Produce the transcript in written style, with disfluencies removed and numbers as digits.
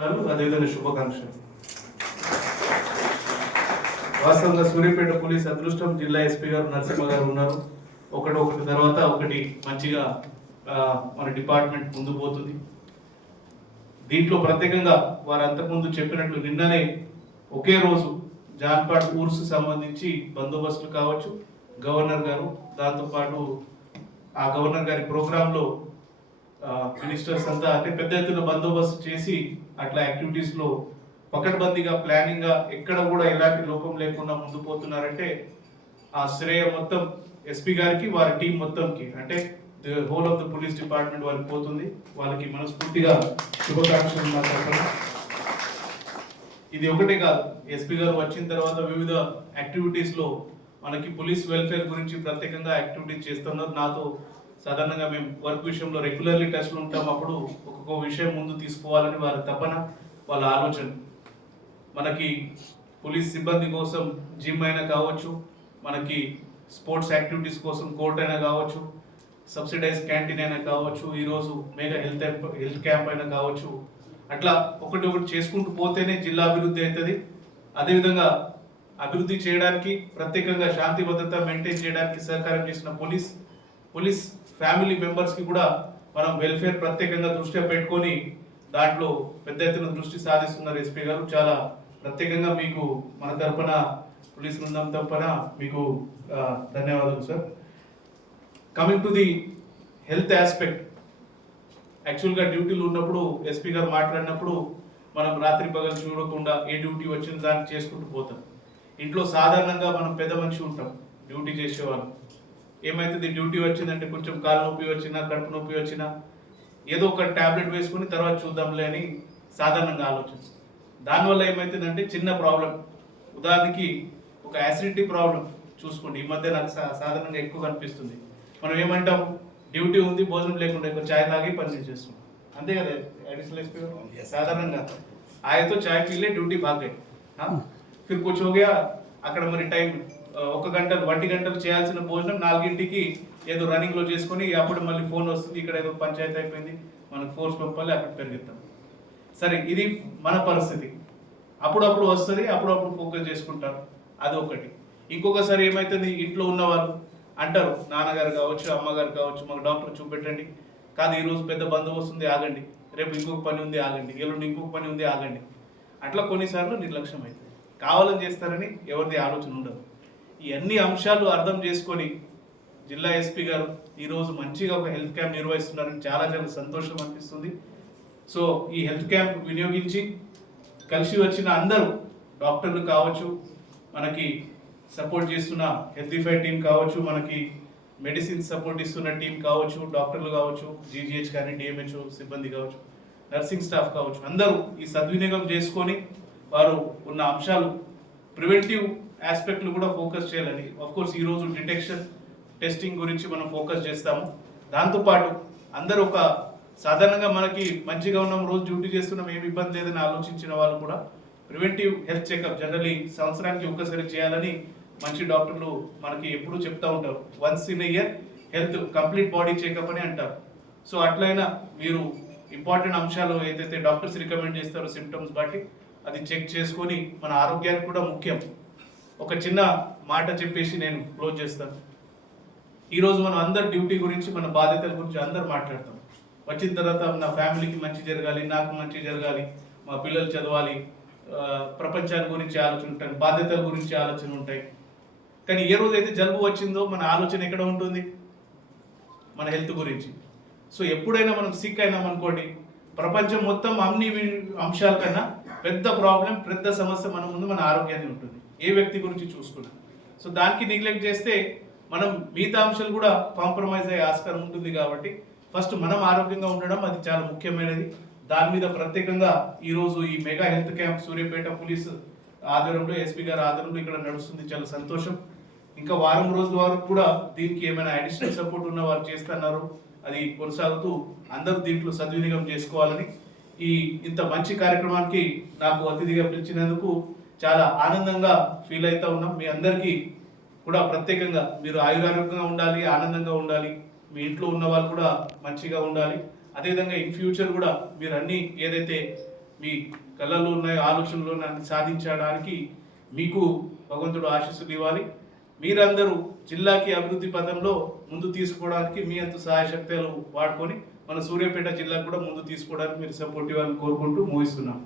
అదేవిధంగా శుభాకాంక్షలు. వాస్తవంగా సూర్యాపేట పోలీస్ అదృష్టం, జిల్లా ఎస్పీ గారు నరసింహ గారు ఉన్నారు. ఒకటి తర్వాత ఒకటి మంచిగా మన డిపార్ట్మెంట్ ముందుకు పోతుంది. దీంట్లో ప్రత్యేకంగా వారు అంతకుముందు చెప్పినట్లు నిన్ననే ఒకే రోజు జాన్పాట్ ఊర్స్ సంబంధించి బందోబస్తులు కావచ్చు, గవర్నర్ గారు, దాంతోపాటు ఆ గవర్నర్ గారి ప్రోగ్రాంలో మినిస్టర్స్ అంతా అంటే పెద్ద ఎత్తున బందోబస్తు చేసి అట్లా యాక్టివిటీస్లో పకడ్బందీగా ప్లానింగ్గా ఎక్కడ కూడా ఎలాంటి లోపం లేకుండా ముందు పోతున్నారంటే ఆ శ్రేయ మొత్తం ఎస్పీ గారికి, వారి టీం మొత్తంకి, అంటే the whole of the police department వారికి పోతుంది. వాళ్ళకి మనస్ఫూర్తిగా శుభాకాంక్షలు నా తరఫున. ఇది ఒకటే కాదు, ఎస్పీ గారు వచ్చిన తర్వాత వివిధ యాక్టివిటీస్లో మనకి పోలీస్ వెల్ఫేర్ గురించి ప్రత్యేకంగా యాక్టివిటీస్ చేస్తున్నారు. నాతో సాధారణంగా మేము వర్క్ విషయంలో రెగ్యులర్లీ టచ్లో ఉంటాం. అప్పుడు ఒక్కొక్క విషయం ముందు తీసుకోవాలని వారి తపన, వాళ్ళ ఆలోచన. మనకి పోలీస్ సిబ్బంది కోసం జిమ్ అయినా కావచ్చు, మనకి స్పోర్ట్స్ యాక్టివిటీస్ కోసం కోర్ట్ అయినా కావచ్చు, సబ్సిడైజ్ క్యాంటీన్ అయినా కావచ్చు, ఈరోజు మెగా హెల్త్ క్యాంప్ అయినా కావచ్చు. అట్లా ఒకటి చేసుకుంటూ పోతేనే జిల్లా అభివృద్ధి అవుతుంది. అదేవిధంగా అభివృద్ధి చేయడానికి ప్రత్యేకంగా శాంతి భద్రత మెయింటైన్ చేయడానికి సహకారం చేసిన పోలీస్ ఫ్యామిలీ మెంబర్స్కి కూడా మనం వెల్ఫేర్ ప్రత్యేకంగా దృష్టిలో పెట్టుకొని దాంట్లో పెద్ద ఎత్తున దృష్టి సాధిస్తున్నారు ఎస్పీ గారు. చాలా ప్రత్యేకంగా మీకు మన తరపున, పోలీస్ బృందం తరపున మీకు ధన్యవాదాలు sir. Coming to the health aspect, యాక్చువల్గా డ్యూటీలు ఉన్నప్పుడు ఎస్పీ గారు మాట్లాడినప్పుడు మనం రాత్రి పగలు చూడకుండా ఏ డ్యూటీ వచ్చిన దాన్ని చేసుకుంటూ పోతాం. ఇంట్లో సాధారణంగా మనం పెద్ద మనిషి ఉంటాం, డ్యూటీ చేసేవాళ్ళు. ఏమైతుంది, డ్యూటీ వచ్చిందంటే కొంచెం కాలు నొప్పి వచ్చినా, కడుపు నొప్పి వచ్చినా ఏదో ఒక ట్యాబ్లెట్ వేసుకుని తర్వాత చూద్దాంలే అని సాధారణంగా ఆలోచన. దానివల్ల ఏమవుతుందంటే చిన్న ప్రాబ్లం, ఉదాహరణకి ఒక యాసిడిటీ ప్రాబ్లం చూసుకోండి. ఈ మధ్య నాకు సాధారణంగా ఎక్కువ కనిపిస్తుంది. మనం ఏమంటాం, డ్యూటీ ఉంది, భోజనం లేకుండా ఎక్కువ చాయ్ తాగి పని చేసేస్తున్నాం, అంతే కదా एडिशनल एसपी సాధారణంగా ఆయతో చాయ్ పీలే డ్యూటీ భాగ్ గए ఫిర్ కుచ్ హో గయా. అక్కడ మరి టైం 1 గంట 1 గంటలు చేయాల్సిన భోజనం 4ంటికి ఏదో రన్నింగ్లో చేసుకొని అప్పుడు మళ్ళీ ఫోన్ వస్తుంది, ఇక్కడ ఏదో పంచాయతీ అయిపోయింది, మనకు ఫోర్స్ పంపాలి, అక్కడ పెరుగుతాం. సరే, ఇది మన పరిస్థితి. అప్పుడప్పుడు వస్తుంది, అప్పుడప్పుడు ఫోకస్ చేసుకుంటారు, అది ఒకటి. ఇంకొకసారి ఏమవుతుంది, ఇంట్లో ఉన్నవాళ్ళు అంటారు, నాన్నగారు కావచ్చు, అమ్మగారు కావచ్చు, మాకు డాక్టర్ చూపెట్టండి, కాదు ఈరోజు పెద్ద బందోబస్తు ఉంది ఆగండి, రేపు ఇంకొక పని ఉంది ఆగండి, ఎల్లుండి ఇంకొక పని ఉంది ఆగండి. అట్లా కొన్నిసార్లు నిర్లక్ష్యం అవుతుంది. కావాలని చేస్తారని ఎవరిది ఆలోచన ఉండదు. ఈ అన్ని అంశాలు అర్థం చేసుకొని జిల్లా ఎస్పీ గారు ఈరోజు మంచిగా ఒక హెల్త్ క్యాంప్ నిర్వహిస్తున్నారని చాలా చాలా సంతోషం అనిపిస్తుంది. సో ఈ హెల్త్ క్యాంప్ వినియోగించి కలిసి వచ్చిన అందరూ డాక్టర్లు కావచ్చు, మనకి సపోర్ట్ చేస్తున్న హెల్తీఫై టీం కావచ్చు, మనకి మెడిసిన్ సపోర్ట్ ఇస్తున్న టీం కావచ్చు, డాక్టర్లు కావచ్చు, జీజీహెచ్ కానీ డిఎంహెచ్ఓ సిబ్బంది కావచ్చు, నర్సింగ్ స్టాఫ్ కావచ్చు, అందరూ ఈ సద్వినియోగం చేసుకొని వారు ఉన్న అంశాలు ప్రివెంటివ్ ఆస్పెక్ట్లు కూడా ఫోకస్ చేయాలని. ఆఫ్కోర్స్ ఈరోజు డిటెక్షన్ టెస్టింగ్ గురించి మనం ఫోకస్ చేస్తాము. దాంతోపాటు అందరూ ఒక సాధారణంగా మనకి మంచిగా ఉన్నాం, రోజు డ్యూటీ చేస్తున్నాం, ఏమి ఇబ్బంది లేదని ఆలోచించిన వాళ్ళు కూడా ప్రివెంటివ్ హెల్త్ చెకప్ జనరలీ సంవత్సరానికి ఒకసారి చేయాలని మంచి డాక్టర్లు మనకి ఎప్పుడూ చెప్తూ ఉంటారు. Once in year health complete body checkup అని అంటారు. సో అట్లయినా మీరు ఇంపార్టెంట్ అంశాలు ఏదైతే డాక్టర్స్ రికమెండ్ చేస్తారో సిమ్టమ్స్ బట్టి అది చెక్ చేసుకొని మన ఆరోగ్యానికి కూడా ముఖ్యం. ఒక చిన్న మాట చెప్పేసి నేను క్లోజ్ చేస్తాను. ఈరోజు మనం అందరు డ్యూటీ గురించి, మన బాధ్యతల గురించి అందరు మాట్లాడతాం. వచ్చిన తర్వాత నా ఫ్యామిలీకి మంచి జరగాలి, నాకు మంచి జరగాలి, మా పిల్లలు చదవాలి, ప్రపంచాన్ని గురించి ఆలోచన ఉంటాయి, బాధ్యతల గురించి ఆలోచన ఉంటాయి. కానీ ఏ రోజైతే జలుబు వచ్చిందో మన ఆలోచన ఎక్కడ ఉంటుంది, మన హెల్త్ గురించి. సో ఎప్పుడైనా మనం సిక్ అయినాం అనుకోండి, ప్రపంచం మొత్తం అన్ని అంశాల కన్నా పెద్ద ప్రాబ్లం, పెద్ద సమస్య మన ముందు మన ఆరోగ్యాన్ని ఉంటుంది, ఏ వ్యక్తి గురించి చూసుకున్నా. సో దానికి నెగ్లెక్ట్ చేస్తే మనం మిగతా అంశాలు కూడా కాంప్రమైజ్ అయ్యే ఆస్కారం ఉంటుంది. కాబట్టి ఫస్ట్ మనం ఆరోగ్యంగా ఉండడం అది చాలా ముఖ్యమైనది. దాని మీద ప్రత్యేకంగా ఈరోజు ఈ mega health camp Suryapet police ఆధ్వర్యంలో, ఎస్పీ గారి ఆధ్వర్యంలో ఇక్కడ నడుస్తుంది. చాలా సంతోషం. ఇంకా వారం రోజుల వరకు కూడా దీనికి ఏమైనా అడిషనల్ సపోర్ట్ ఉన్న వారు చేస్తున్నారు, అది కొనసాగుతూ అందరూ దీంట్లో సద్వినియోగం చేసుకోవాలని, ఇంత మంచి కార్యక్రమానికి నాకు అతిథిగా పిలిచినందుకు చాలా ఆనందంగా ఫీల్ అవుతా ఉన్నాం. మీ అందరికీ కూడా ప్రత్యేకంగా మీరు ఆయురారోగ్యంగా ఉండాలి, ఆనందంగా ఉండాలి, మీ ఇంట్లో ఉన్న వాళ్ళు కూడా మంచిగా ఉండాలి. అదేవిధంగా ఇన్ ఫ్యూచర్ కూడా మీరు అన్ని ఏదైతే మీ కళలు ఉన్నాయి, ఆలోచనలు ఉన్నాయి, అన్ని సాధించడానికి మీకు భగవంతుడు ఆశీస్సులు ఇవ్వాలి. మీరందరూ జిల్లాకి అభివృద్ధి పథంలో ముందు తీసుకోవడానికి మీ అంత సహాయశక్తులు వాడుకొని మన సూర్యాపేట జిల్లాకు కూడా ముందు తీసుకోవడానికి మీరు సపోర్ట్ ఇవ్వాలని కోరుకుంటూ ముగిస్తున్నాం.